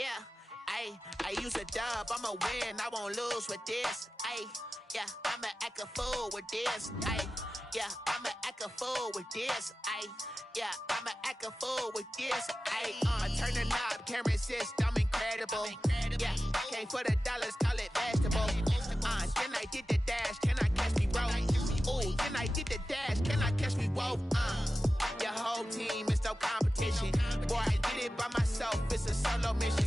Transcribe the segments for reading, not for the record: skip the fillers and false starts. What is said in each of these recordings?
Yeah, I use a dub, I'ma win, I won't lose with this. Yeah, I'ma act a fool with this. Yeah, I'ma act a fool with this. Yeah, I'ma act a fool with this. I turn the knob, can't resist, I'm incredible. Yeah, came for the dollars, call it vegetable. Then I did the dash, can I catch me roll? Ooh, then I did the dash, can I catch me roll? Your whole team is no competition. Boy, I did it by myself, it's a solo mission.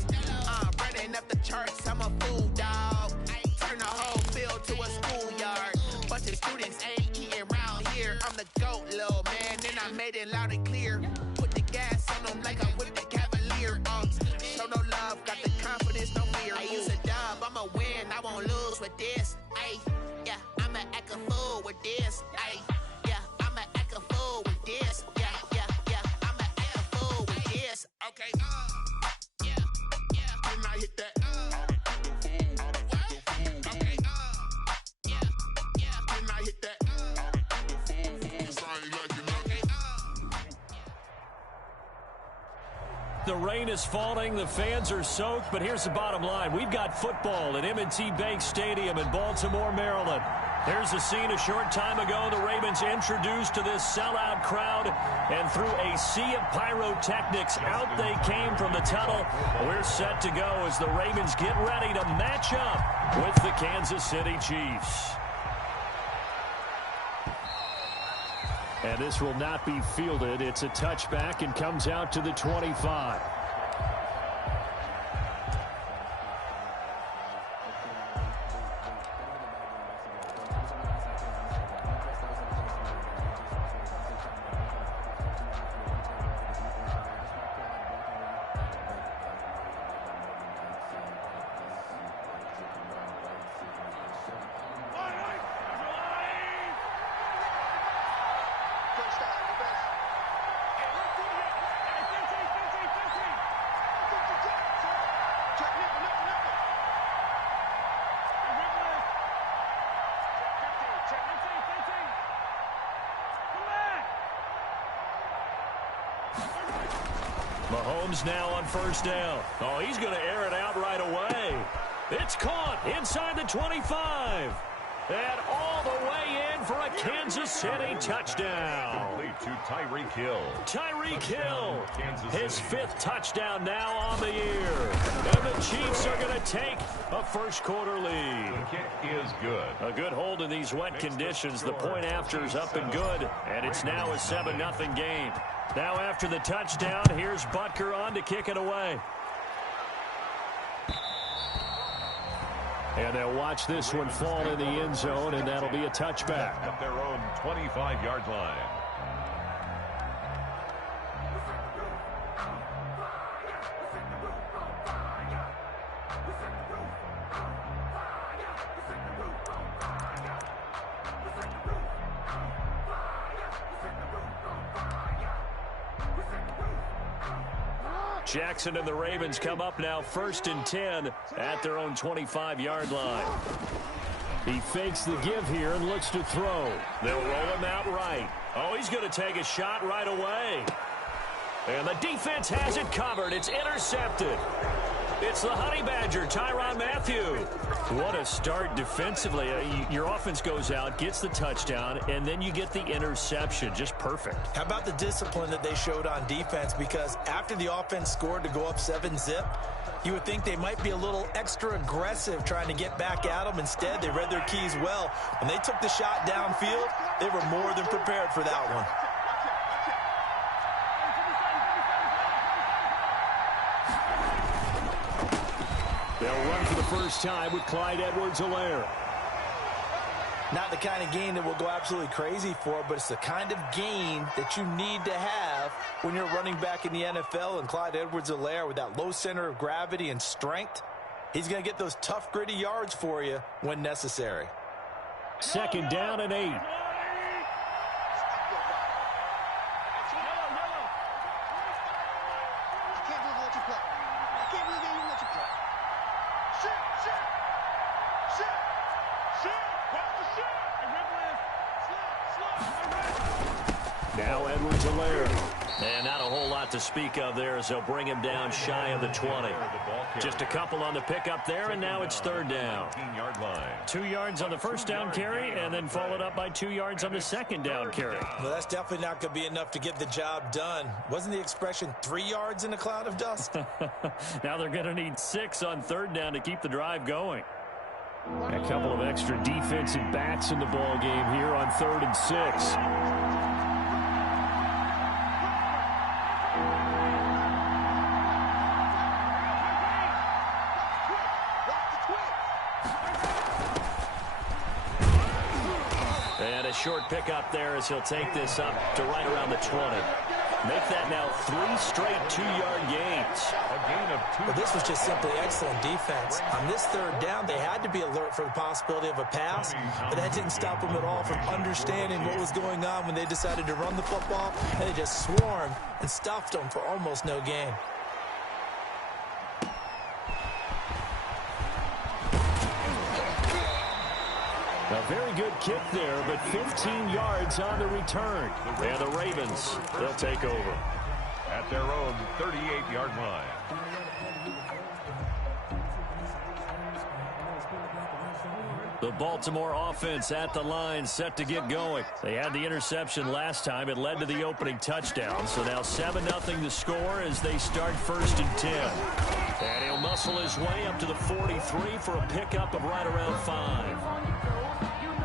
Running up the charts, I'm a fool, dog. Turn the whole field to a schoolyard. Bunch of students ain't eating around here. I'm the GOAT, little man, and I made it loud and clear. Put the gas on them like I'm with the Cavalier. Show no love, got the confidence, no fear. I use a dub, I'ma win, I won't lose with this. Yeah, I'ma act a fool with this. Yeah, I'ma act a fool with this. Yeah, I'ma act a fool with this. Okay, yeah, then I hit that. The rain is falling, the fans are soaked, but here's the bottom line. We've got football at M&T Bank Stadium in Baltimore, Maryland. There's a scene a short time ago. The Ravens introduced to this sellout crowd, and through a sea of pyrotechnics, out they came from the tunnel. We're set to go as the Ravens get ready to match up with the Kansas City Chiefs. And this will not be fielded. It's a touchback and comes out to the 25. Mahomes now on first down. Oh, he's going to air it out right away. It's caught inside the 25. And all the way in for a Kansas City touchdown. Complete to Tyreek Hill. Tyreek Hill, his fifth touchdown now on the year. And the Chiefs are going to take a first quarter lead. The kick is good. A good hold in these wet conditions. The point after is up and good. And it's now a 7-0 game. Now after the touchdown, here's Butker on to kick it away. And they'll watch this one fall in the end zone, and that'll be a touchback. At their own 25-yard line. Jackson and the Ravens come up now 1st and 10 at their own 25-yard line. He fakes the give here and looks to throw. They'll roll him out right. Oh, he's going to take a shot right away. And the defense has it covered. It's intercepted. It's the Honey Badger, Tyrann Mathieu. What a start defensively. Your offense goes out, gets the touchdown, and then you get the interception. Just perfect. How about the discipline that they showed on defense? Because after the offense scored to go up 7-zip, you would think they might be a little extra aggressive trying to get back at them. Instead, they read their keys well. When they took the shot downfield, they were more than prepared for that one. They'll run for the first time with Clyde Edwards-Helaire. Not the kind of gain that we'll go absolutely crazy for, but it's the kind of gain that you need to have when you're running back in the NFL. And Clyde Edwards-Helaire, with that low center of gravity and strength, he's going to get those tough, gritty yards for you when necessary. 2nd down and 8. Now Edwards-Helaire. And not a whole lot to speak of there as they'll bring him down shy of the 20. Just a couple on the pickup there, and now it's third down. 2 yards on the first down carry, and then followed up by 2 yards on the second down carry. Well, that's definitely not going to be enough to get the job done. Wasn't the expression 3 yards in a cloud of dust? Now they're going to need 6 on third down to keep the drive going. A couple of extra defensive backs in the ball game here on 3rd and 6. And a short pickup there as he'll take this up to right around the 20. Make that now 3 straight 2-yard gains. A gain of 2. Well, this was just simply excellent defense. On this third down, they had to be alert for the possibility of a pass, but that didn't stop them at all from understanding what was going on when they decided to run the football, and they just swarmed and stuffed them for almost no gain. A very good kick there, but 15 yards on the return. And the Ravens, they'll take over. At their own 38-yard line. The Baltimore offense at the line, set to get going. They had the interception last time. It led to the opening touchdown. So now 7-0 the score as they start 1st and 10. And he'll muscle his way up to the 43 for a pickup of right around 5.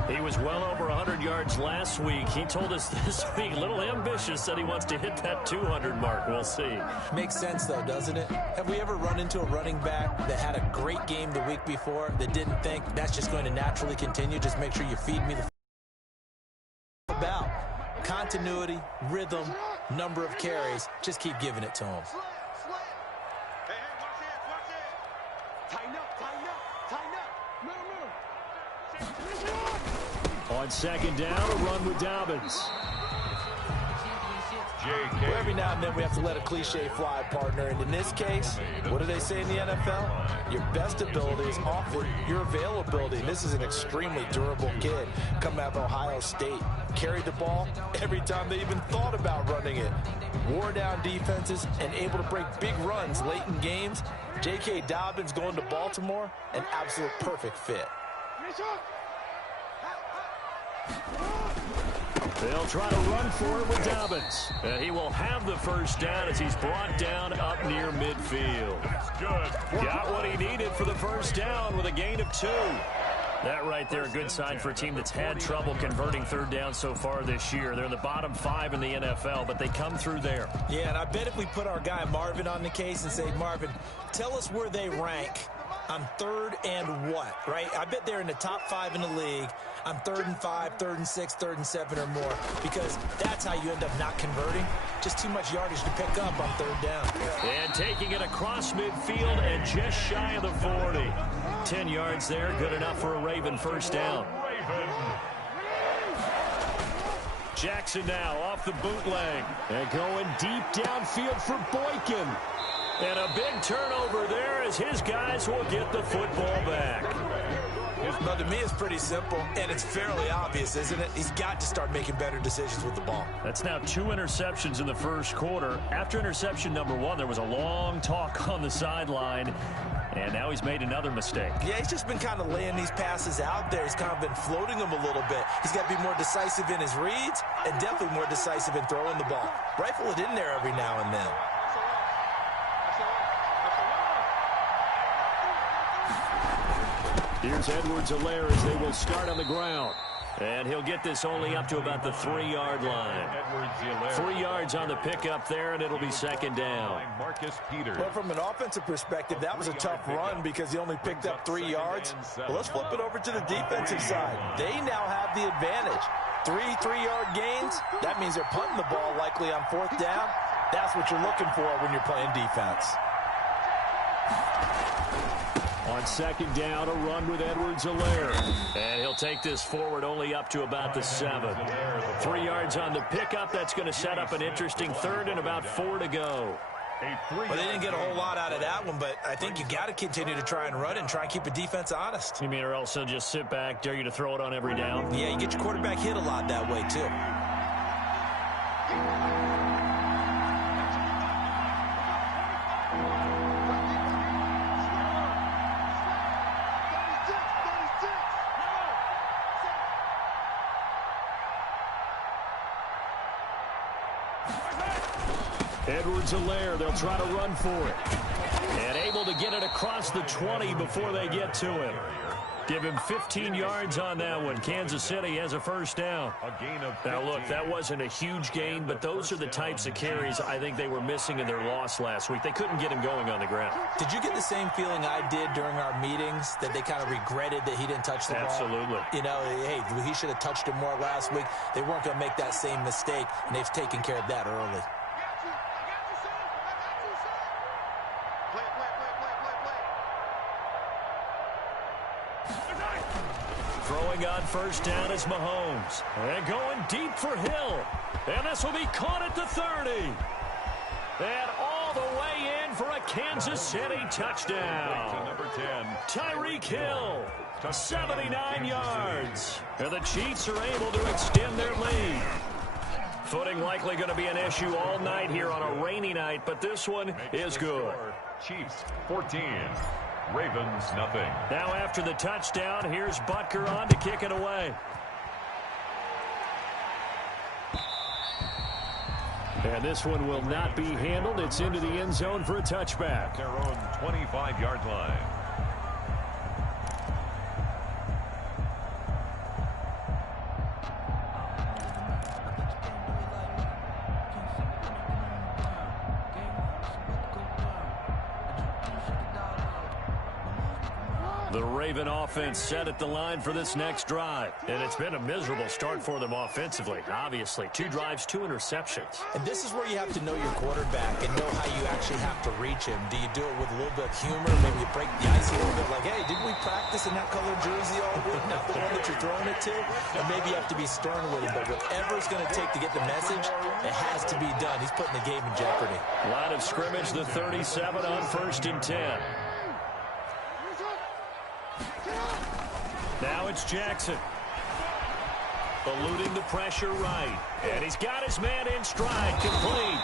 He was well over 100 yards last week. He told us this week, a little ambitious, that he wants to hit that 200 mark. We'll see. Makes sense, though, doesn't it? Have we ever run into a running back that had a great game the week before that didn't think that's just going to naturally continue? Just make sure you feed me the about continuity, rhythm, number of carries. Just keep giving it to him. On second down, a run with Dobbins. Well, every now and then we have to let a cliche fly, partner. And in this case, what do they say in the NFL? Your best ability is often your availability. And this is an extremely durable kid coming out of Ohio State. Carried the ball every time they even thought about running it. Wore down defenses and able to break big runs late in games. J.K. Dobbins going to Baltimore, an absolute perfect fit. They'll try to run for it with Dobbins. And he will have the first down as he's brought down up near midfield. Good. Got what he needed for the first down with a gain of 2. That right there, a good sign for a team that's had trouble converting third down so far this year. They're in the bottom 5 in the NFL, but they come through there. Yeah, and I bet if we put our guy Marvin on the case and say, Marvin, tell us where they rank on 3rd and what, right? I bet they're in the top 5 in the league on 3rd and 5, 3rd and 6, 3rd and 7 or more, because that's how you end up not converting. Just too much yardage to pick up on 3rd down. And taking it across midfield and just shy of the 40. 10 yards there, good enough for a Raven first down. Jackson now off the bootleg and going deep downfield for Boykin. And a big turnover there as his guys will get the football back. Well, to me, it's pretty simple, and it's fairly obvious, isn't it? He's got to start making better decisions with the ball. That's now 2 interceptions in the first quarter. After interception number 1, there was a long talk on the sideline, and now he's made another mistake. Yeah, he's just been kind of laying these passes out there. He's kind of been floating them a little bit. He's got to be more decisive in his reads and definitely more decisive in throwing the ball. Rifle it in there every now and then. Here's Edwards-Helaire as they will start on the ground. And he'll get this only up to about the 3-yard line. 3 yards on the pickup there, and it'll be second down. Well, from an offensive perspective, that was a tough run because he only picked up 3 yards. Well, let's flip it over to the defensive side. They now have the advantage. 3 3-yard gains. That means they're punting the ball likely on 4th down. That's what you're looking for when you're playing defense. On second down, a run with Edwards-Helaire. And he'll take this forward only up to about the 7. 3 yards on the pickup. That's going to set up an interesting 3rd and about 4 to go. Well, they didn't get a whole lot out of that one, but I think you got to continue to try and run and try and keep the defense honest. You mean or else they'll just sit back, dare you to throw it on every down? Yeah, you get your quarterback hit a lot that way, too. Edwards-Helaire, they'll try to run for it. And able to get it across the 20 before they get to him. Give him 15 yards on that one. Kansas City has a first down. Now, look, that wasn't a huge gain, but those are the types of carries I think they were missing in their loss last week. They couldn't get him going on the ground. Did you get the same feeling I did during our meetings, that they kind of regretted that he didn't touch the ball? Absolutely. You know, hey, he should have touched it more last week. They weren't going to make that same mistake, and they've taken care of that early. Throwing on first down is Mahomes. And going deep for Hill. And this will be caught at the 30. And all the way in for a Kansas City touchdown. Number 10. Tyreek Hill, 79 yards. And the Chiefs are able to extend their lead. Footing likely going to be an issue all night here on a rainy night, but this one is good. Chiefs 14. Ravens nothing. Now after the touchdown, here's Butker on to kick it away. And this one will not be handled. It's into the end zone for a touchback. Their own 25-yard line. The Raven offense set at the line for this next drive. And it's been a miserable start for them offensively, obviously. 2 drives, 2 interceptions. And this is where you have to know your quarterback and know how you actually have to reach him. Do you do it with a little bit of humor? Maybe you break the ice a little bit like, hey, didn't we practice in that color jersey all week? Not the one that you're throwing it to? Or maybe you have to be stern with him. But whatever it's going to take to get the message, it has to be done. He's putting the game in jeopardy. Line of scrimmage, the 37 on 1st and 10. Now it's Jackson. Eluding the pressure right. And he's got his man in stride, complete.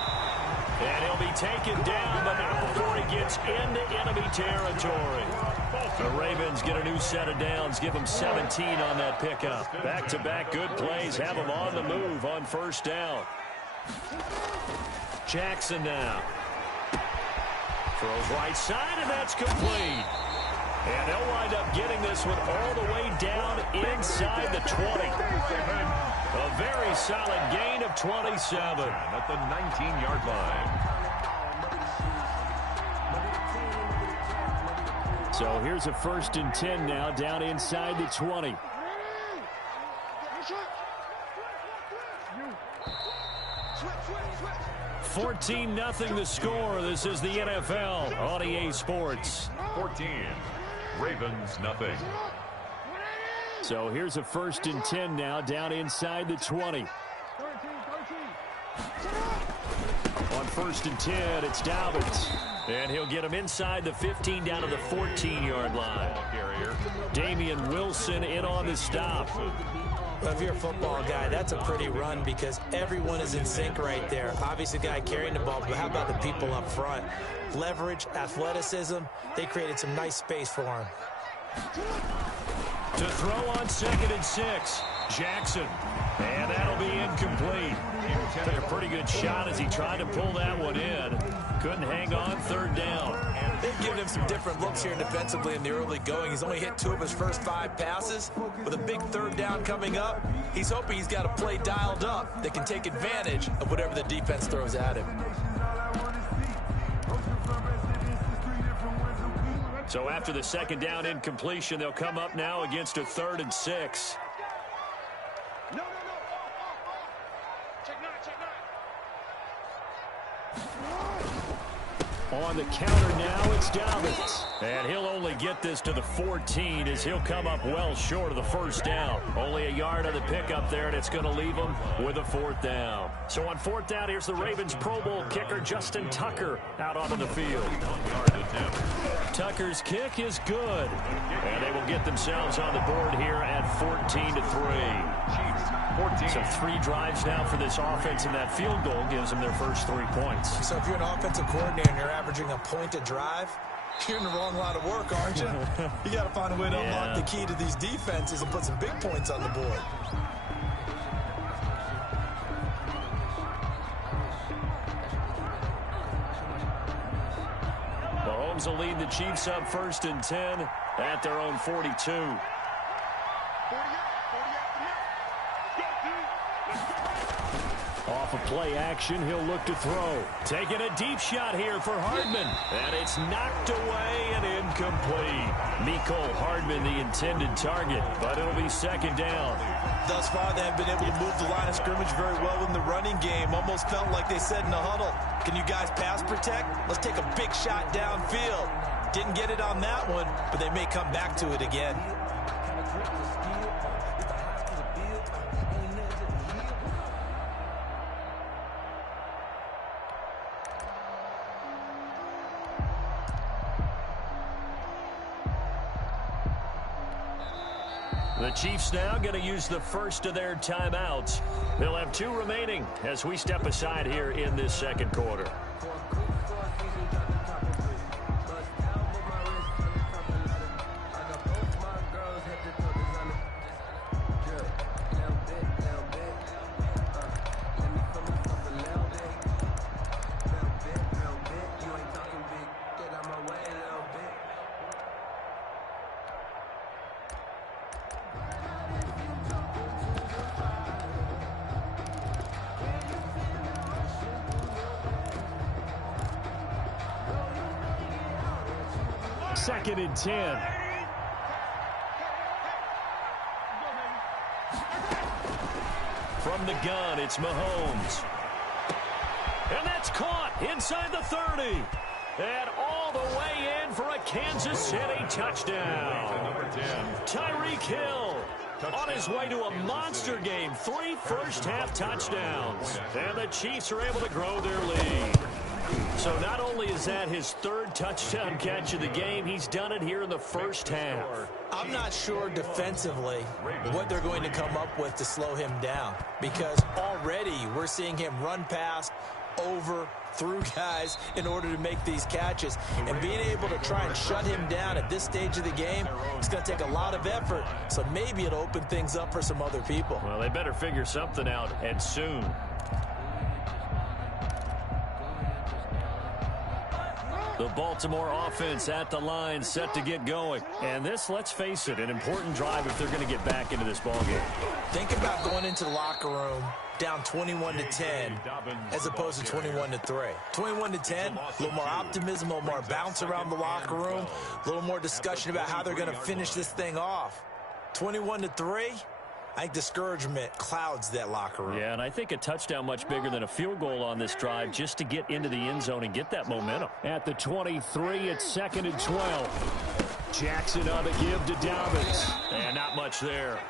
And he'll be taken down, but not before he gets into enemy territory. The Ravens get a new set of downs, give them 17 on that pickup. Back-to-back good plays, have them on the move on first down. Jackson now. Throws right side, and that's complete. And they'll wind up getting this one all the way down inside the 20. A very solid gain of 27. At the 19-yard line. So here's a 1st and 10 now, down inside the 20. $14-0 the score. This is the NFL on EA Sports. 14. Ravens nothing. So here's a 1st and 10 now, down inside the 20. On 1st and 10, it's Dobbins. And he'll get him inside the 15 down to the 14-yard line. Damian Wilson in on the stop. Well, if you're a football guy, that's a pretty run because everyone is in sync right there. Obviously, the guy carrying the ball, but how about the people up front? Leverage, athleticism, they created some nice space for him. To throw on 2nd and 6, Jackson. And that'll be incomplete. Took a pretty good shot as he tried to pull that one in. Couldn't hang on 3rd down. They've given him some different looks here defensively in the early going. He's only hit 2 of his first 5 passes. With a big 3rd down coming up, he's hoping he's got a play dialed up that can take advantage of whatever the defense throws at him. So after the 2nd down incompletion, they'll come up now against a 3rd and 6. On the counter now, it's Dobbins. And he'll only get this to the 14 as he'll come up well short of the 1st down. Only a yard on the pickup there, and it's going to leave him with a 4th down. So on 4th down, here's the Ravens Pro Bowl kicker Justin Tucker out onto the field. Tucker's kick is good. And they will get themselves on the board here at 14-3. 14. So 3 drives now for this offense, and that field goal gives them their first 3 points. So if you're an offensive coordinator and you're averaging a point a drive, you're in the wrong line of work, aren't you? You got to find a way to unlock the key to these defenses and put some big points on the board. Mahomes will lead the Chiefs up 1st and 10 at their own 42. Off of play action, he'll look to throw. Taking a deep shot here for Hardman. And it's knocked away and incomplete. Mecole Hardman, the intended target, but it'll be 2nd down. Thus far, they have been able to move the line of scrimmage very well in the running game. Almost felt like they said in the huddle, can you guys pass protect? Let's take a big shot downfield. Didn't get it on that one, but they may come back to it again. The Chiefs now going to use the first of their timeouts. They'll have 2 remaining as we step aside here in this 2nd quarter. Second and 10. From the gun, it's Mahomes. And that's caught inside the 30. And all the way in for a Kansas City touchdown. Number 10. Tyreek Hill on his way to a monster game. 3 first-half touchdowns. And the Chiefs are able to grow their lead. So not only is that his 3rd touchdown catch of the game, he's done it here in the first half. I'm not sure defensively what they're going to come up with to slow him down, because already we're seeing him run past, over, through guys in order to make these catches. And being able to try and shut him down at this stage of the game, it's going to take a lot of effort. So maybe it'll open things up for some other people. Well, they better figure something out, and soon. The Baltimore offense at the line, set to get going. And this, let's face it, an important drive if they're going to get back into this ballgame. Think about going into the locker room down 21-10 as opposed to 21-3. 21-10, a little more optimism, a little more bounce around the locker room, a little more discussion about how they're going to finish this thing off. 21-3, I think discouragement clouds that locker room. Yeah, and I think a touchdown much bigger than a field goal on this drive just to get into the end zone and get that momentum. At the 23, it's 2nd and 12. Jackson on the give to Dobbins. And not much there.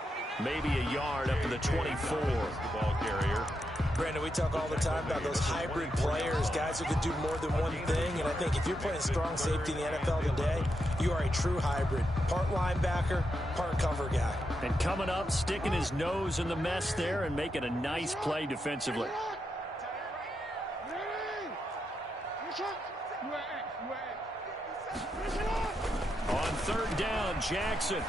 Maybe a yard up to the 24. The ball carrier. Brandon, we talk all the time about those hybrid players, guys who can do more than one thing. And I think if you're playing strong safety in the NFL today, you are a true hybrid. Part linebacker, part cover guy. And coming up, sticking his nose in the mess there and making a nice play defensively. On 3rd down, Jackson.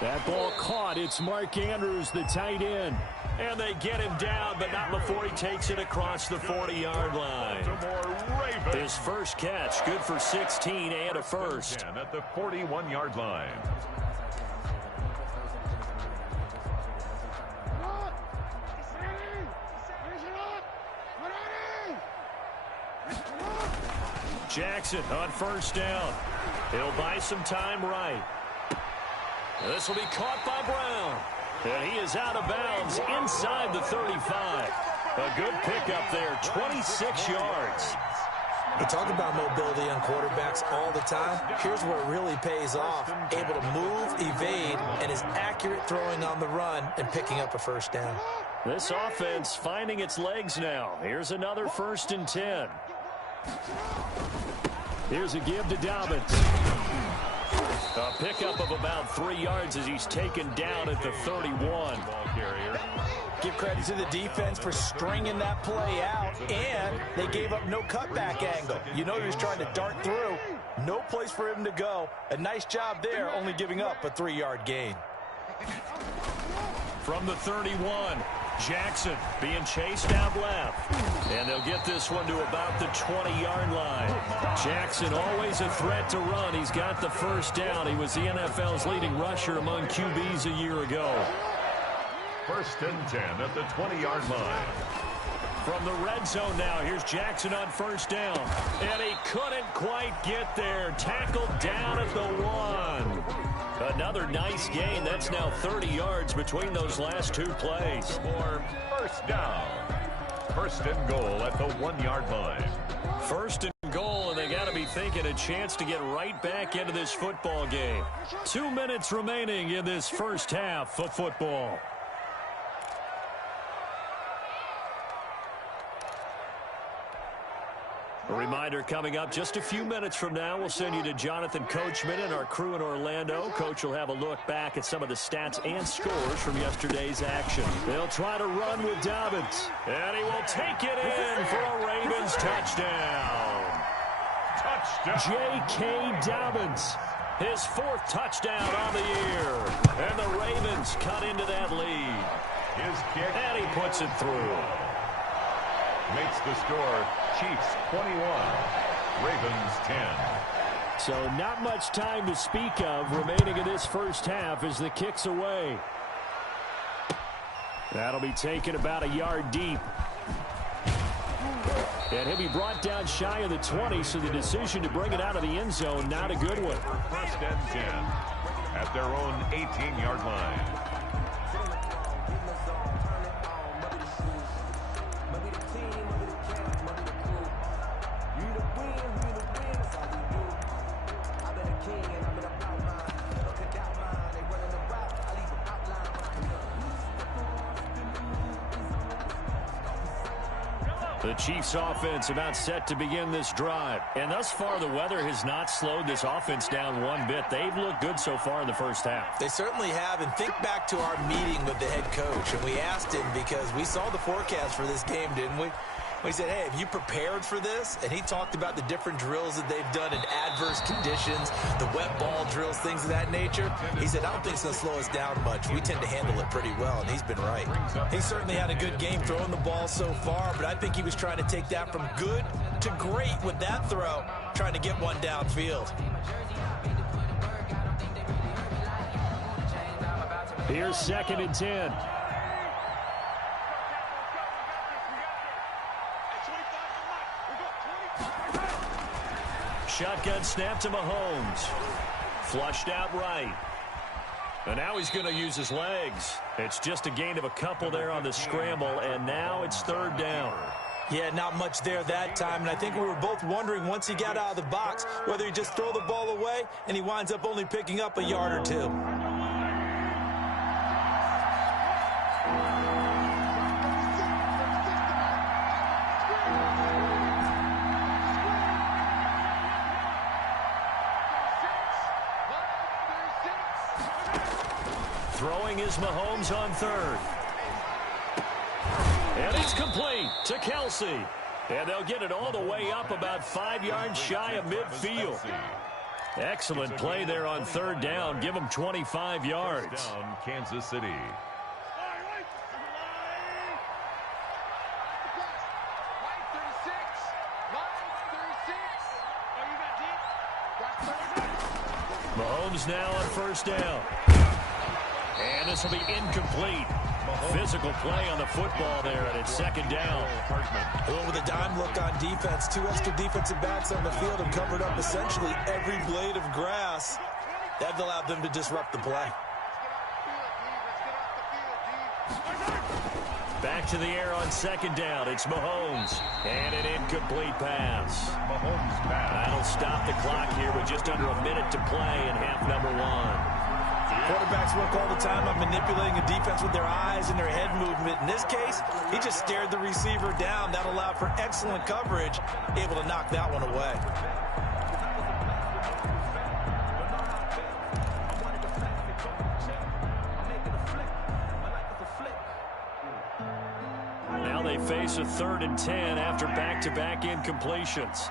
That ball caught. It's Mark Andrews, the tight end. And they get him down, but not before he takes it across the 40-yard line. His first catch, good for 16 and a first. At the 41-yard line. Jackson on 1st down. He'll buy some time right. This will be caught by Brown. And he is out of bounds inside the 35. A good pickup there, 26 yards. We talk about mobility on quarterbacks all the time. Here's where it really pays off. Able to move, evade, and is accurate throwing on the run and picking up a 1st down. This offense finding its legs now. Here's another 1st and 10. Here's a give to Dobbins. A pickup of about 3 yards as he's taken down at the 31. Ball carrier. Give credit to the defense for stringing that play out, and they gave up no cutback angle. You know he was trying to dart through. No place for him to go. A nice job there, only giving up a 3-yard gain. From the 31, Jackson being chased out left. And they'll get this one to about the 20-yard line. Jackson always a threat to run. He's got the first down. He was the NFL's leading rusher among QBs a year ago. 1st and 10 at the 20-yard line. From the red zone now, here's Jackson on 1st down. And he couldn't quite get there. Tackled down at the 1. Another nice gain. That's now 30 yards between those last 2 plays. More 1st down. 1st and goal at the 1-yard line. 1st and goal, and they got to be thinking a chance to get right back into this football game. 2 minutes remaining in this first half of football. A reminder coming up just a few minutes from now, we'll send you to Jonathan Coachman and our crew in Orlando. Coach will have a look back at some of the stats and scores from yesterday's action. They'll try to run with Dobbins, and he will take it in for a Ravens touchdown. J.K. Dobbins, his 4th touchdown on the year, and the Ravens cut into that lead. His kick. And he puts it through. Makes the score Chiefs 21, Ravens 10. So not much time to speak of remaining in this first half as the kick's away. That'll be taken about a yard deep. And he'll be brought down shy of the 20, so the decision to bring it out of the end zone, not a good one. 1st and 10 at their own 18-yard line. The Chiefs offense about set to begin this drive. And thus far, the weather has not slowed this offense down one bit. They've looked good so far in the first half. They certainly have. And think back to our meeting with the head coach. And we asked him, because we saw the forecast for this game, didn't we? We said, hey, have you prepared for this? And he talked about the different drills that they've done in adverse conditions, the wet ball drills, things of that nature. He said, I don't think it's going to slow us down much. We tend to handle it pretty well, and he's been right. He certainly had a good game throwing the ball so far, but I think he was trying to take that from good to great with that throw, trying to get one downfield. Here's 2nd and 10. Shotgun snap to Mahomes. Flushed out right. And now he's going to use his legs. It's just a gain of a couple there on the scramble, and now it's 3rd down. Yeah, not much there that time, and I think we were both wondering once he got out of the box whether he'd just throw the ball away, and he winds up only picking up a yard or 2. Throwing is Mahomes on 3rd. And it's complete to Kelsey. And they'll get it all the way up about 5 yards shy of midfield. Excellent play there on 3rd down. Give them 25 yards. Down, Kansas City. Mahomes now on 1st down. And this will be incomplete. Physical play on the football there, and it's 2nd down. Well, with a dime look on defense, 2 extra defensive backs on the field have covered up essentially every blade of grass. That allowed them to disrupt the play. Back to the air on 2nd down. It's Mahomes. And an incomplete pass. Mahomes pass. That'll stop the clock here with just under a minute to play in half number 1. Quarterbacks work all the time on manipulating a defense with their eyes and their head movement. In this case, he just stared the receiver down. That allowed for excellent coverage, able to knock that one away. they face a 3rd and 10 after back-to-back incompletions.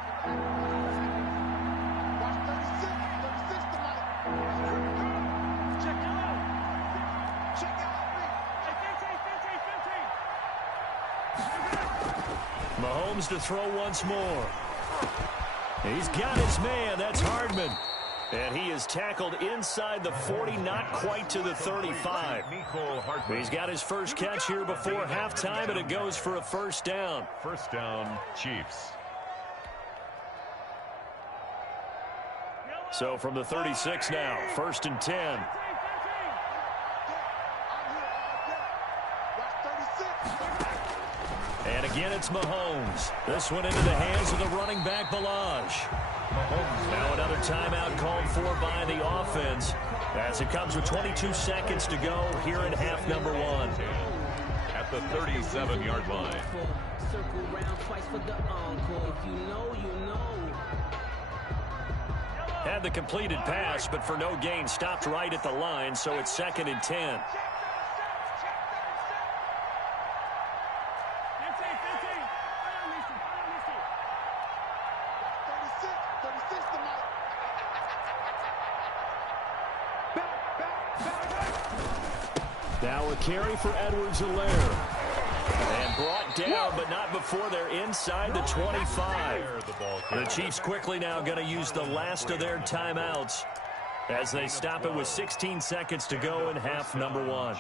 Mahomes to throw once more. He's got his man. That's Hardman. And he is tackled inside the 40, not quite to the 35. He's got his first catch here before halftime, and it goes for a first down. First down, Chiefs. So from the 36 now, 1st and 10. And again, it's Mahomes. This one into the hands of the running back, Balaj. Now another timeout called for by the offense as it comes with 22 seconds to go here in half number 1. At the 37-yard line. Had the completed pass, but for no gain, stopped right at the line, so it's 2nd and 10. Now a carry for Edwards-Helaire. And brought down, but not before they're inside the 25. The Chiefs quickly now going to use the last of their timeouts as they stop it with 16 seconds to go in half number 1.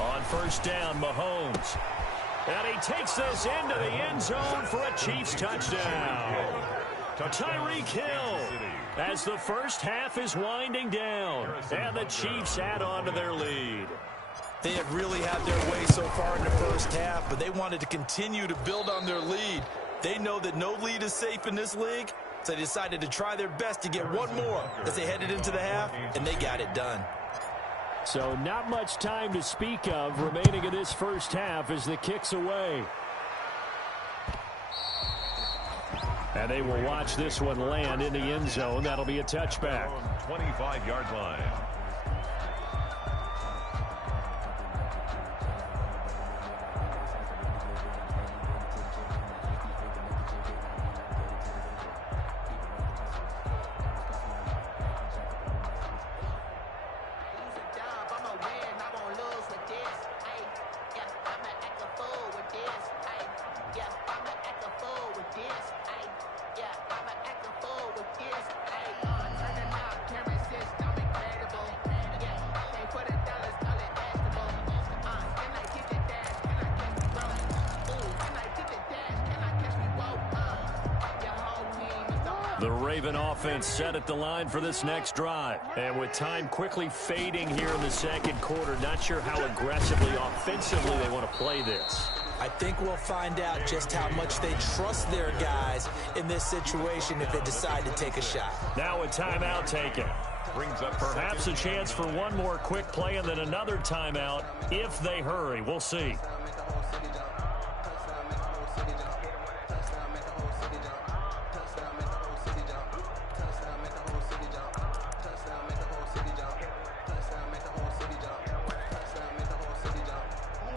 On first down, Mahomes. And he takes this into the end zone for a Chiefs touchdown. Tyreek Hill as the first half is winding down. And the Chiefs add on to their lead. They have really had their way so far in the first half, but they wanted to continue to build on their lead. They know that no lead is safe in this league, so they decided to try their best to get one more as they headed into the half, and they got it done. So not much time to speak of remaining in this first half as the kick's away. And they will watch this one land in the end zone. That'll be a touchback. 25-yard line. The Raven offense set at the line for this next drive. And with time quickly fading here in the second quarter, not sure how aggressively, offensively they want to play this. I think we'll find out just how much they trust their guys in this situation if they decide to take a shot. Now a timeout taken. Brings up perhaps a chance for one more quick play and then another timeout if they hurry. We'll see.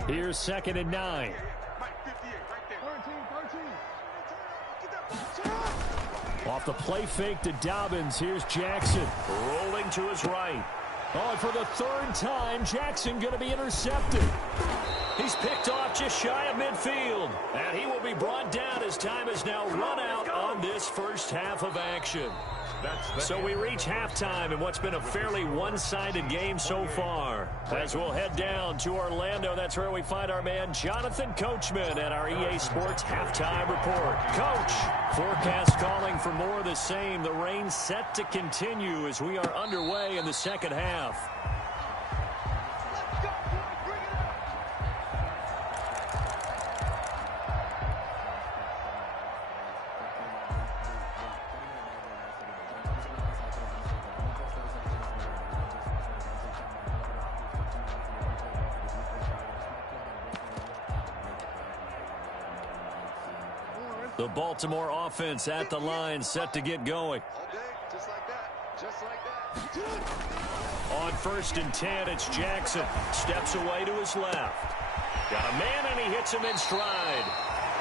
Here's 2nd and 9. Off the play fake to Dobbins. Here's Jackson rolling to his right. Oh, and for the 3rd time, Jackson going to be intercepted. He's picked off just shy of midfield. And he will be brought down as time has now run out on this first half of action. So we reach halftime in what's been a fairly one-sided game so far. As we'll head down to Orlando, that's where we find our man Jonathan Coachman at our EA Sports Halftime Report. Coach, forecast calling for more of the same. The rain set to continue as we are underway in the second half. The Baltimore offense at the line, set to get going. Just like that. Just like that. On 1st and 10, it's Jackson. Steps away to his left. Got a man, and he hits him in stride.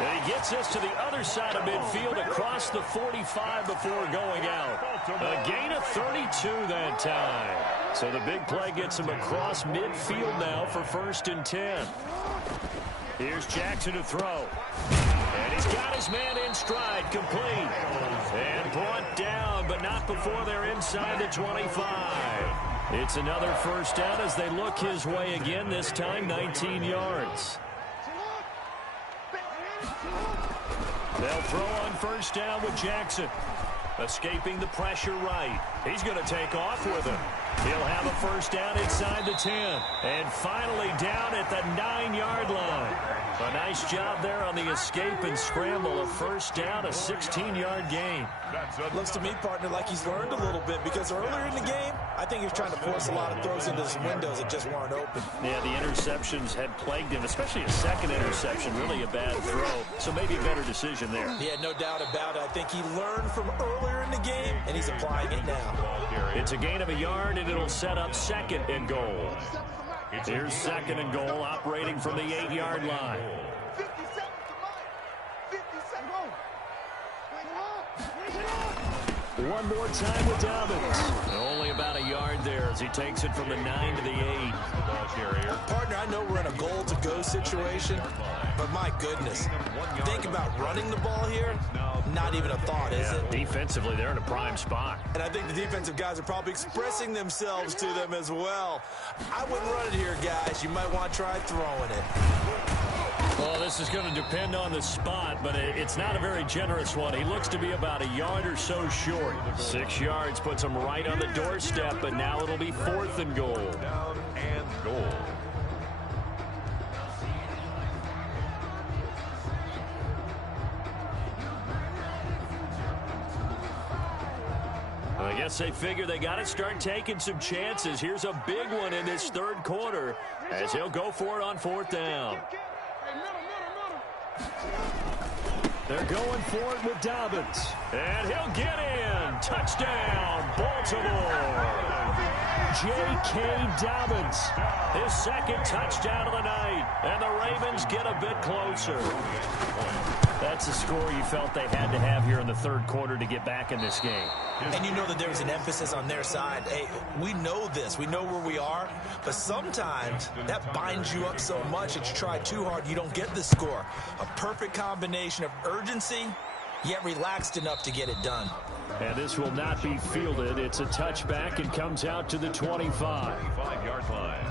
And he gets this to the other side of midfield across the 45 before going out. A gain of 32 that time. So the big play gets him across midfield now for 1st and 10. Here's Jackson to throw. And he's got his man in stride, complete. And brought down, but not before they're inside the 25. It's another first down as they look his way again, this time 19 yards. They'll throw on 1st down with Jackson. Escaping the pressure right. He's going to take off with him. He'll have a 1st down inside the 10. And finally down at the 9-yard line. A nice job there on the escape and scramble. A 1st down, a 16-yard gain. Looks to me, partner, like he's learned a little bit, because earlier in the game, I think he was trying to force a lot of throws into some windows that just weren't open. Yeah, the interceptions had plagued him, especially a second interception. Really a bad throw. So maybe a better decision there. Yeah, no doubt about it. I think he learned from earlier in the game, and he's applying it now. It's a gain of a yard, and it'll set up 2nd and goal. Here's 2nd and goal, operating from the 8-yard line. One more time with Dobbins. Only about a yard there as he takes it from the 9 to the 8. Partner, I know we're in a goal-to-go situation, but my goodness, think about running the ball here. Not even a thought, is it? Defensively, they're in a prime spot. And I think the defensive guys are probably expressing themselves to them as well. I wouldn't run it here, guys. You might want to try throwing it. Well, this is going to depend on the spot, but it's not a very generous one. He looks to be about a yard or so short. 6 yards puts him right on the doorstep, but now it'll be 4th and goal. Down and goal. I guess they figure they got to start taking some chances. Here's a big one in this 3rd quarter as he'll go for it on 4th down. They're going for it with Dobbins. And he'll get in. Touchdown, Baltimore. J.K. Dobbins. His 2nd touchdown of the night. And the Ravens get a bit closer. That's a score you felt they had to have here in the 3rd quarter to get back in this game. And you know that there was an emphasis on their side. Hey, we know this. We know where we are. But sometimes that binds you up so much that you try too hard, you don't get the score. A perfect combination of urgency, yet relaxed enough to get it done. And this will not be fielded. It's a touchback and comes out to the 25. 25-yard line.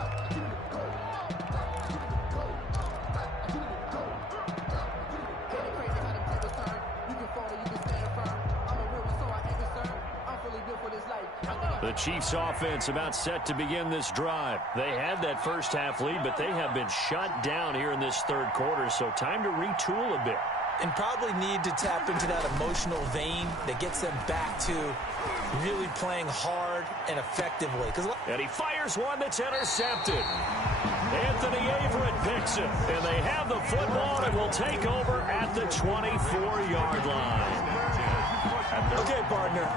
The Chiefs offense about set to begin this drive. They had that first half lead, but they have been shut down here in this 3rd quarter, so time to retool a bit. And probably need to tap into that emotional vein that gets them back to really playing hard and effectively. And he fires one that's intercepted. Anthony Averett picks it, and they have the football and will take over at the 24-yard line. Okay, partner,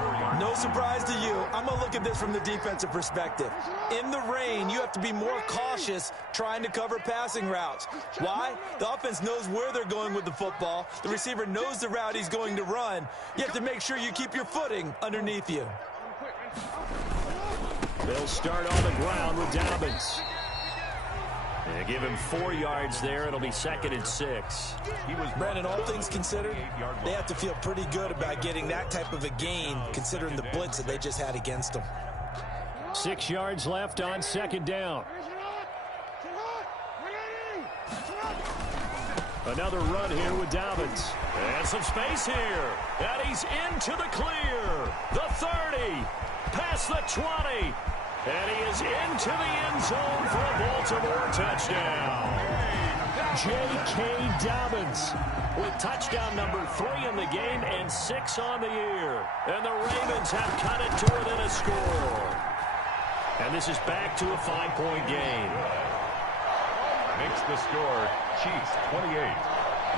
no surprise to you. I'm going to look at this from the defensive perspective. In the rain, you have to be more cautious trying to cover passing routes. Why? The offense knows where they're going with the football. The receiver knows the route he's going to run. You have to make sure you keep your footing underneath you. They'll start on the ground with Dobbins. They give him 4 yards there. It'll be 2nd and 6. Brandon, all things considered, they have to feel pretty good about getting that type of a gain considering the blitz that they just had against them. 6 yards left on 2nd down. Another run here with Dobbins. And some space here. And he's into the clear. The 30. Past the 20. And he is into the end zone for a Baltimore touchdown. J.K. Dobbins with touchdown number 3 in the game and 6 on the year. And the Ravens have cut it to within a score. And this is back to a 5-point game. Makes the score Chiefs 28,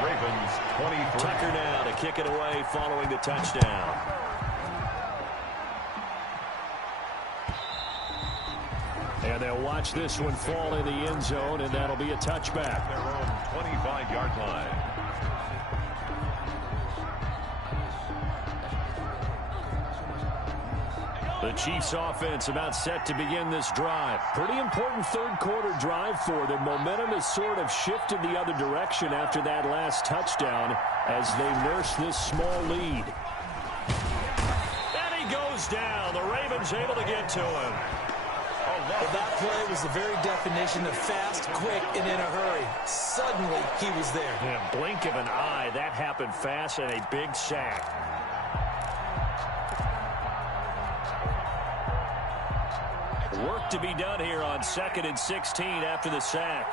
Ravens 23. Tucker now to kick it away following the touchdown. And they'll watch this one fall in the end zone, and that'll be a touchback. Their own 25-yard line. The Chiefs offense about set to begin this drive. Pretty important third quarter drive for them. Momentum has sort of shifted the other direction after that last touchdown as they nurse this small lead. And he goes down. The Ravens able to get to him. Well, that play was the very definition of fast, quick, and in a hurry. Suddenly, he was there. Yeah, blink of an eye. That happened fast and a big sack. Work to be done here on 2nd and 16 after the sack.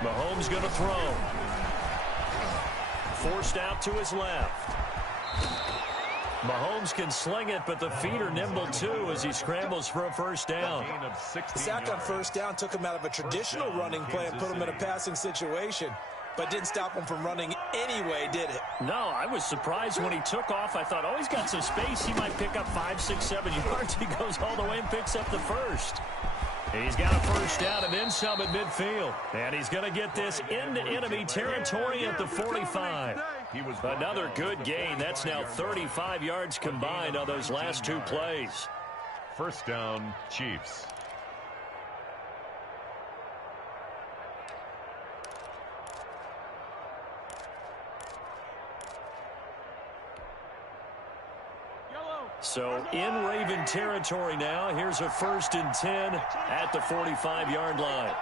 Mahomes going to throw. Forced out to his left. Mahomes can sling it, but the feet are nimble too as he scrambles for a first down. The sack on first down took him out of a traditional running play and put him in a passing situation, but didn't stop him from running anyway, did it? No, I was surprised when he took off. I thought, oh, he's got some space. He might pick up 5, 6, 7 yards. He goes all the way and picks up the first. He's got a first down and then some at midfield. And he's going to get this into enemy territory at the 45. Another good gain. That's now 35 yards combined on those last two plays. First down, Chiefs. So in Raven territory now. Here's a 1st and 10 at the 45-yard line.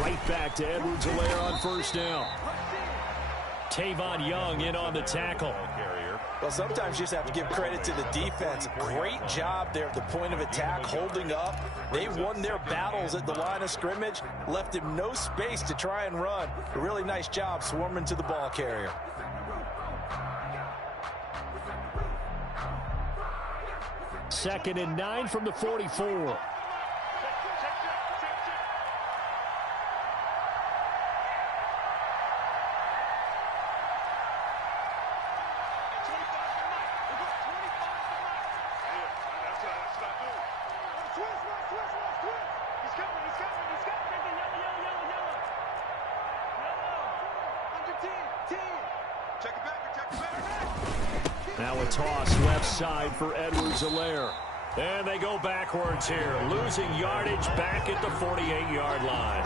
Right back to Edwards-Helaire on first down. Tavon Young in on the tackle. Well, sometimes you just have to give credit to the defense. Great job there at the point of attack, holding up. They won their battles at the line of scrimmage, left him no space to try and run. A really nice job swarming to the ball carrier. Second and 9 from the 44. Now a toss left side for Edwards-Helaire. And they go backwards here, losing yardage back at the 48-yard line.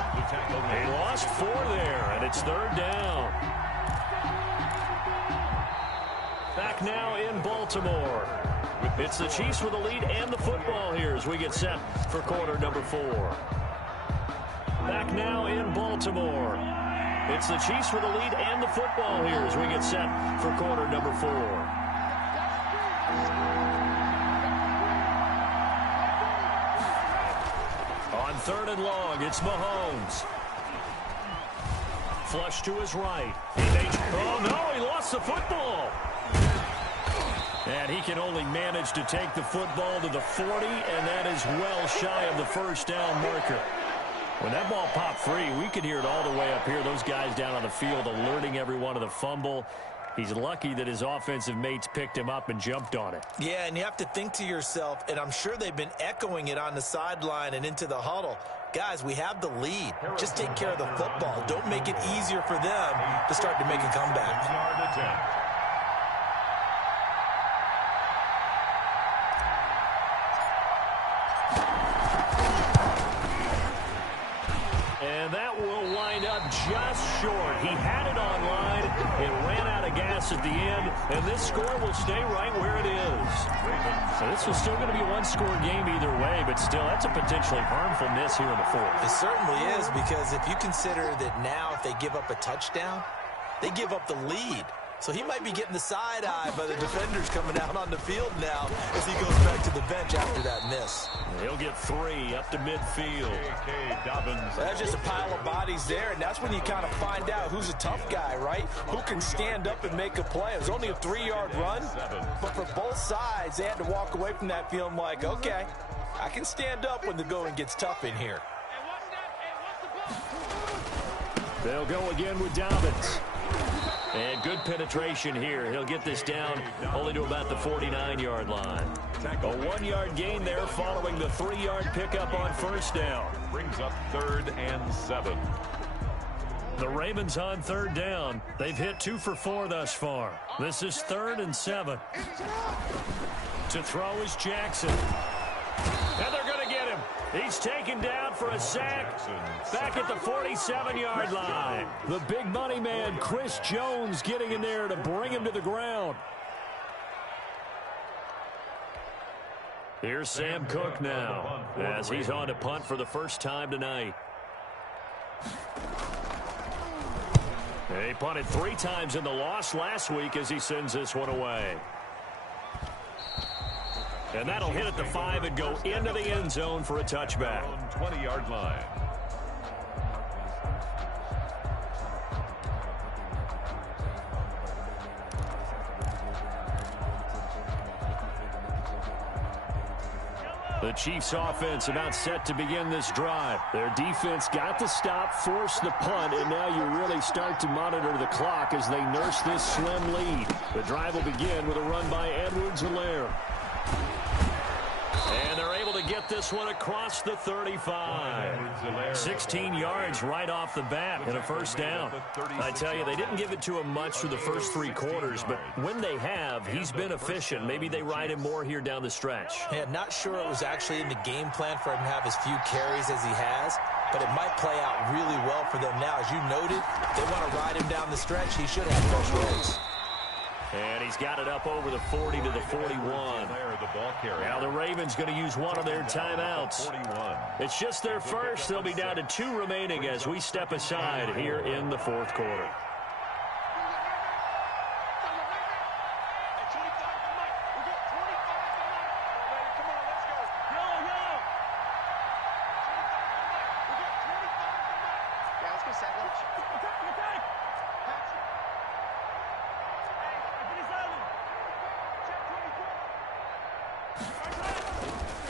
They lost 4 there, and it's 3rd down. Back now in Baltimore. It's the Chiefs with the lead and the football here as we get set for quarter number 4. Back now in Baltimore. It's the Chiefs with the lead and the football here as we get set for quarter number 4. On 3rd and long, it's Mahomes. Flush to his right. Oh, no, he lost the football. And he can only manage to take the football to the 40, and that is well shy of the first down marker. When that ball popped free, we could hear it all the way up here. Those guys down on the field alerting everyone of the fumble. He's lucky that his offensive mates picked him up and jumped on it. Yeah, and you have to think to yourself, and I'm sure they've been echoing it on the sideline and into the huddle. Guys, we have the lead. Just take care of the football. Don't make it easier for them to start to make a comeback. And that will wind up just short. He had it on line. It ran out of gas at the end, and this score will stay right where it is. So this was still going to be a one-score game either way, but still, that's a potentially harmful miss here in the 4th. It certainly is, because if you consider that now if they give up a touchdown, they give up the lead. So he might be getting the side eye by the defenders coming out on the field now as he goes back to the bench after that miss. He'll get 3 up to midfield. That's just a pile of bodies there, and that's when you kind of find out who's a tough guy, right? Who can stand up and make a play. It was only a 3-yard run, but for both sides, they had to walk away from that feeling like, okay, I can stand up when the going gets tough in here. They'll go again with Dobbins. And good penetration here. He'll get this down only to about the 49-yard line. A 1-yard gain there following the 3-yard pickup on first down. Brings up 3rd and 7. The Ravens on 3rd down. They've hit 2 for 4 thus far. This is 3rd and 7. To throw is Jackson. And they're going to get him. He's taken down for a sack back at the 47-yard line. The big money man, Chris Jones, getting in there to bring him to the ground. Here's Sam Cook now as he's on to punt for the first time tonight. He punted 3 times in the loss last week as he sends this one away. And that'll hit at the 5 and go into the end zone for a touchback. 20-yard line. The Chiefs offense about set to begin this drive. Their defense got the stop, forced the punt, and now you really start to monitor the clock as they nurse this slim lead. The drive will begin with a run by Edwards-Helaire. And they're able to get this one across the 35. 16 yards right off the bat and a first down. I tell you, they didn't give it to him much for the first 3 quarters, but when they have, he's been efficient. Maybe they ride him more here down the stretch. Yeah, not sure it was actually in the game plan for him to have as few carries as he has, but it might play out really well for them now. As you noted, they want to ride him down the stretch. He should have fresh legs. And he's got it up over the 40 to the 41. Now the Ravens going to use one of their timeouts. It's just their first. They'll be down to 2 remaining as we step aside here in the 4th quarter.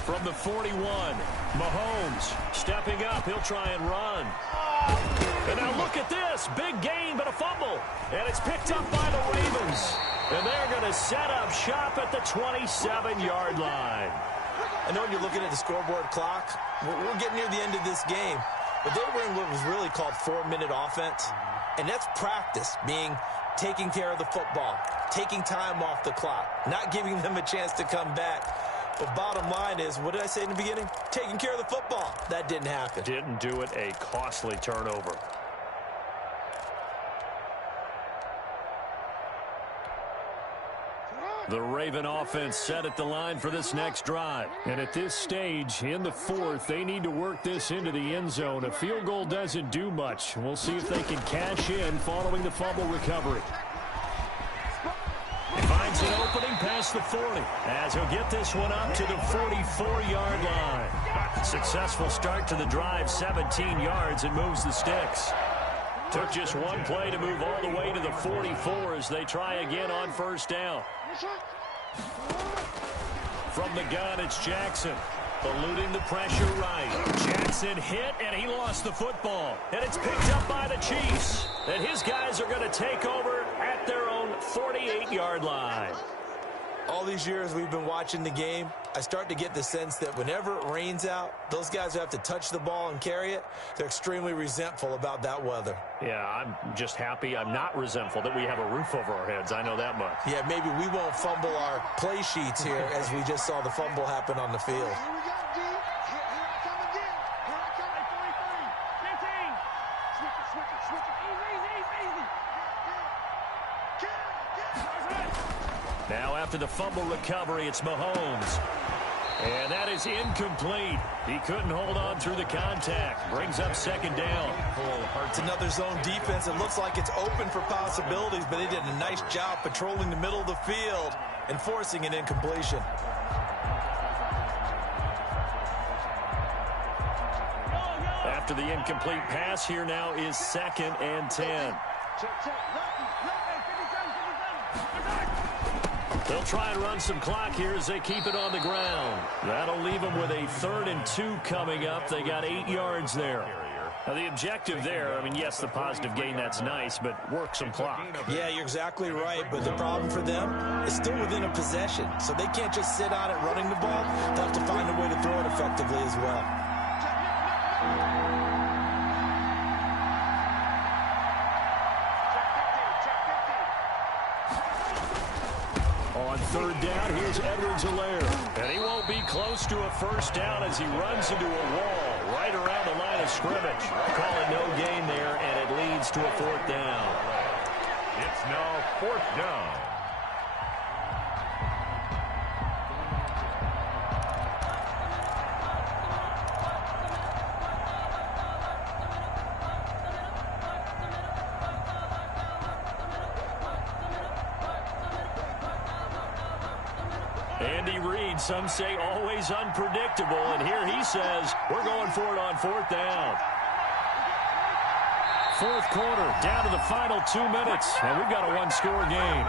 From the 41, Mahomes stepping up. He'll try and run. And now look at this. Big gain, but a fumble. And it's picked up by the Ravens. And they're going to set up shop at the 27-yard line. I know when you're looking at the scoreboard clock, we're getting near the end of this game. But they were in what was really called 4-minute offense. And that's practice, being taking care of the football, taking time off the clock, not giving them a chance to come back. But bottom line is, what did I say in the beginning? Taking care of the football. That didn't happen. Didn't do it. A costly turnover. The Raven offense set at the line for this next drive. And at this stage, in the 4th, they need to work this into the end zone. A field goal doesn't do much. We'll see if they can cash in following the fumble recovery. Finds an opening past the 40 as he'll get this one up to the 44-yard line. Successful start to the drive, 17 yards, and moves the sticks. Took just one play to move all the way to the 44 as they try again on first down. From the gun, it's Jackson. Eluding the pressure right. Jackson hit, and he lost the football. And it's picked up by the Chiefs. And his guys are going to take over at their own 48-yard line. All these years we've been watching the game, I start to get the sense that whenever it rains out, those guys who have to touch the ball and carry it, they're extremely resentful about that weather. Yeah, I'm just happy I'm not resentful that we have a roof over our heads. I know that much. Yeah, maybe we won't fumble our play sheets here as we just saw the fumble happen on the field. Now after the fumble recovery, it's Mahomes. And that is incomplete. He couldn't hold on through the contact. Brings up second down. It's another zone defense. It looks like it's open for possibilities, but they did a nice job patrolling the middle of the field and forcing an incompletion. After the incomplete pass, here now is 2nd and 10. They'll try and run some clock here as they keep it on the ground. That'll leave them with a 3rd and 2 coming up. They got 8 yards there. Now, the objective there, I mean, yes, the positive gain, that's nice, but work some clock. Yeah, you're exactly right, but the problem for them is still within a possession, so they can't just sit on it running the ball. They'll have to find a way to throw it effectively as well. On 3rd down, here's Edwards-Helaire. And he won't be close to a first down as he runs into a wall right around the line of scrimmage. Call it no gain there, and it leads to a 4th down. It's now 4th down. Andy Reid, some say always unpredictable, and here he says we're going for it on 4th down. 4th quarter, down to the final 2 minutes, and we've got a one-score game.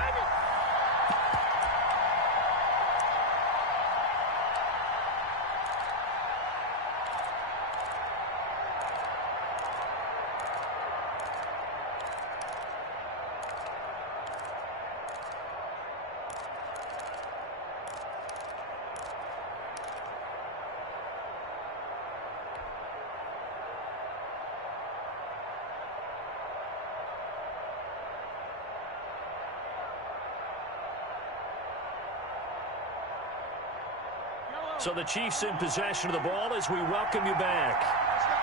So the Chiefs in possession of the ball as we welcome you back.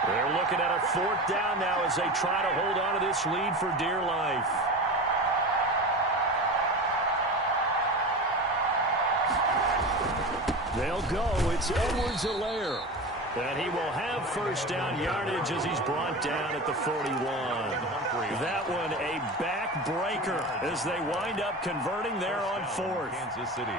They're looking at a 4th down now as they try to hold on to this lead for dear life. They'll go. It's Edwards-Helaire. And he will have first down yardage as he's brought down at the 41. That one a backbreaker as they wind up converting there on 4th. Kansas City.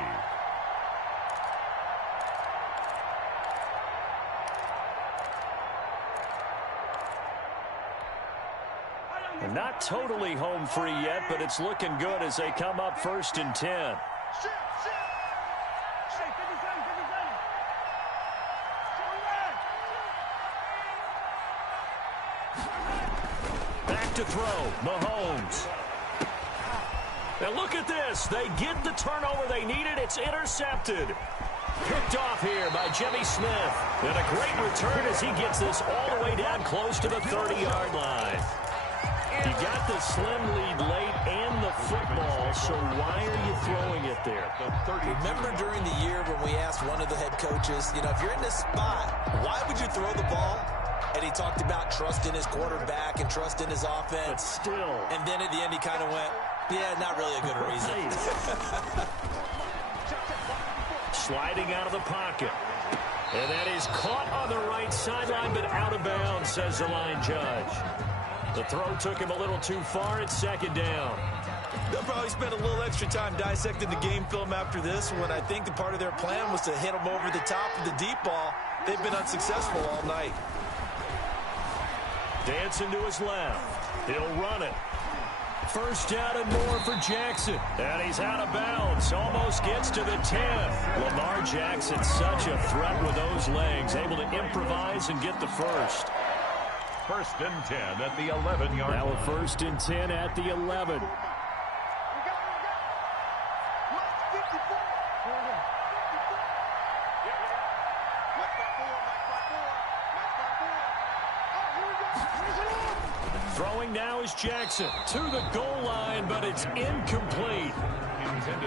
Not totally home free yet, but it's looking good as they come up 1st and 10. Back to throw, Mahomes. And look at this. They get the turnover they needed. It's intercepted. Picked off here by Jimmy Smith. And a great return as he gets this all the way down close to the 30-yard line. You got the slim lead late and the football, so why are you throwing it there? Remember during the year when we asked one of the head coaches, you know, if you're in this spot, why would you throw the ball? And he talked about trust in his quarterback and trust in his offense. But still. And then at the end he kind of went, yeah, not really a good reason. Sliding out of the pocket. And that is caught on the right sideline, but out of bounds, says the line judge. The throw took him a little too far. It's 2nd down. They'll probably spend a little extra time dissecting the game film after this when I think the part of their plan was to hit them over the top of the deep ball. They've been unsuccessful all night. Dancing to his left. He'll run it. First down and more for Jackson. And he's out of bounds. Almost gets to the 10. Lamar Jackson, such a threat with those legs. Able to improvise and get the first. 1st and 10 at the 11-yard line. Now a 1st and 10 at the 11. Throwing now is Jackson to the goal line, but it's incomplete.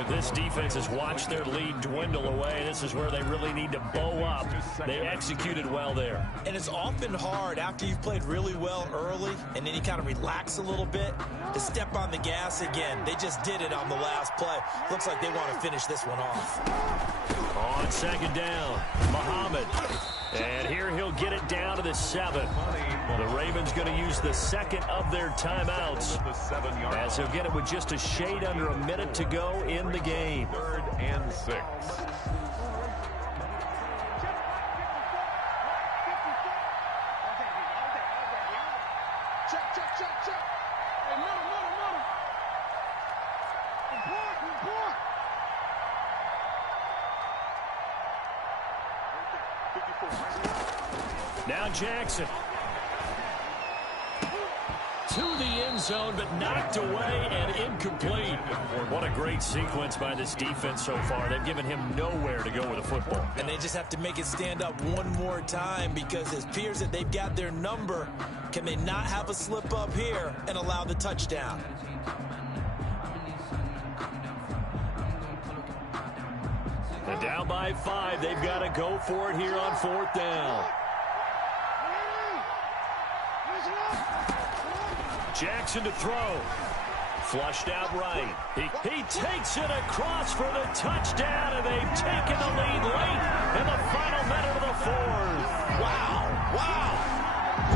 This defense has watched their lead dwindle away. This is where they really need to bow up. They executed well there. And it's often hard after you've played really well early and then you kind of relax a little bit to step on the gas again. They just did it on the last play. Looks like they want to finish this one off. On second down, Muhammad. And here he'll get it down to the 7. The Ravens going to use the second of their timeouts as he'll get it with just a shade under a minute to go in the game. 3rd and 6. Now Jackson. To the end zone, but knocked away and incomplete. What a great sequence by this defense so far. They've given him nowhere to go with the football. And they just have to make it stand up one more time because it appears that they've got their number. Can they not have a slip up here and allow the touchdown? And down by 5, they've got to go for it here on 4th down. Jackson to throw. Flushed out right. He takes it across for the touchdown, and they've taken the lead late in the final minute of the 4th. Wow, wow,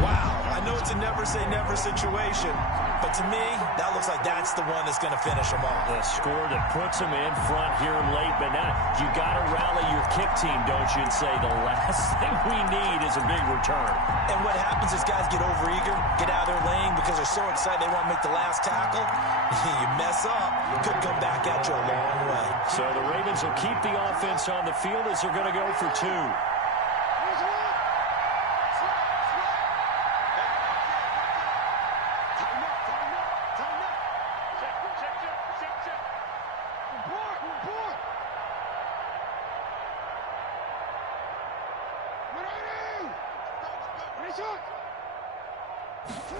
wow. I know it's a never-say-never situation, but to me, that looks like that's the one that's going to finish them off. A score that puts them in front here late, but now you got to rally your kick team, don't you, and say the last thing we need is a big return. And what happens is guys get overeager, get out of their lane because they're so excited they want to make the last tackle. You mess up, could come back at you a long way. So the Ravens will keep the offense on the field as they're going to go for 2.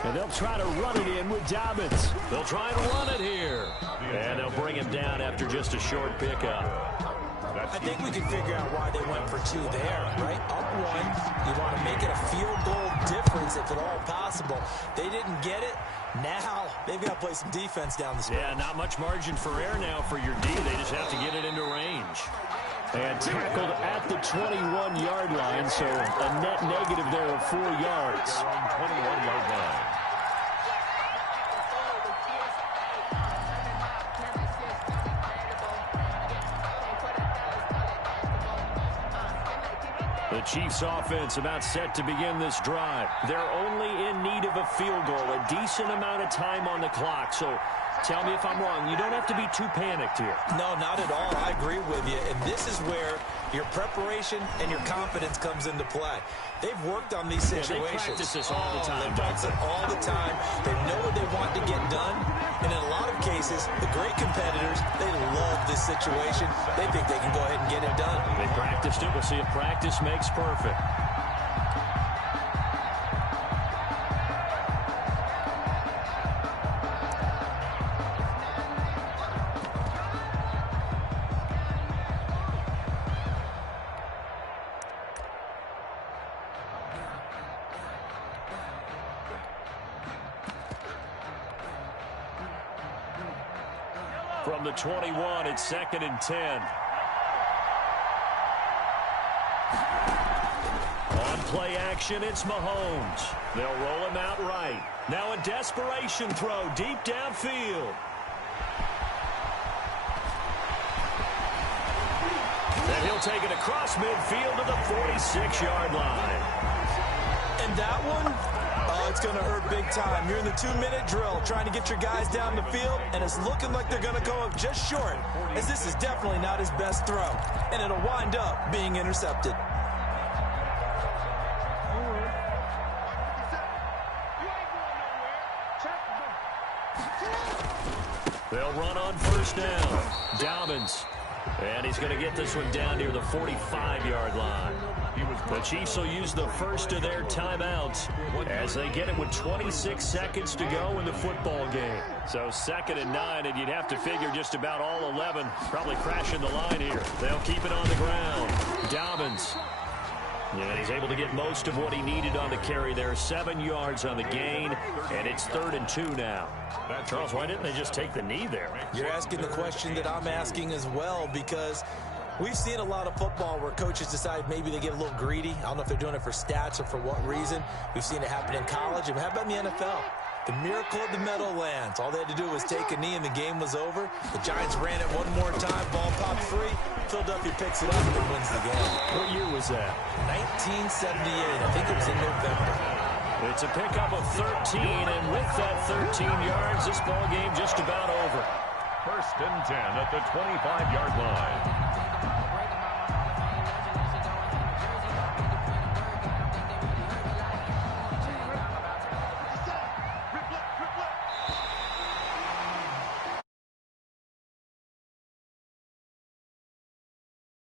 And they'll try to run it in with Dobbins. They'll try and run it here. And they'll bring him down after just a short pickup. I think we can figure out why they went for 2 there, right? Up 1, you want to make it a field goal difference if at all possible. They didn't get it. Now they've got to play some defense down the stretch. Yeah, not much margin for error now for your D. They just have to get it into range. And tackled at the 21-yard line, so a net negative there of 4 yards. 21-yard line. The Chiefs offense about set to begin this drive. They're only in need of a field goal, a decent amount of time on the clock. So tell me if I'm wrong. You don't have to be too panicked here. No, not at all. I agree with you. And this is where your preparation and your confidence comes into play. They've worked on these situations. They practice this all the time. They practice it all the time. They know what they want to get done. And in a lot of cases, the great competitors, they love this situation. They think they can go ahead and get it done. They practiced it. We'll see if practice makes perfect. From the 21, it's 2nd and 10. On play action, it's Mahomes. They'll roll him out right. Now a desperation throw deep downfield. And he'll take it across midfield to the 46-yard line. And that one, it's going to hurt big time. You're in the 2-minute drill trying to get your guys down the field, and it's looking like they're going to go up just short, as this is definitely not his best throw, and it'll wind up being intercepted. They'll run on 1st down. Dobbins. And he's going to get this one down near the 45-yard line. The Chiefs will use the first of their timeouts as they get it with 26 seconds to go in the football game. So 2nd and 9, and you'd have to figure just about all 11 probably crashing the line here. They'll keep it on the ground. Dobbins. Yeah, he's able to get most of what he needed on the carry there. 7 yards on the gain, and it's 3rd and 2 now. Charles, why didn't they just take the knee there? You're asking the question that I'm asking as well, because we've seen a lot of football where coaches decide maybe they get a little greedy. I don't know if they're doing it for stats or for what reason. We've seen it happen in college. And how about in the NFL? The miracle of the Meadowlands. All they had to do was take a knee and the game was over. The Giants ran it one more time. Ball popped free. Philadelphia picks it up and wins the game. What year was that? 1978. I think it was in November. It's a pickup of 13, and with that 13 yards, this ball game just about over. 1st and 10 at the 25-yard line.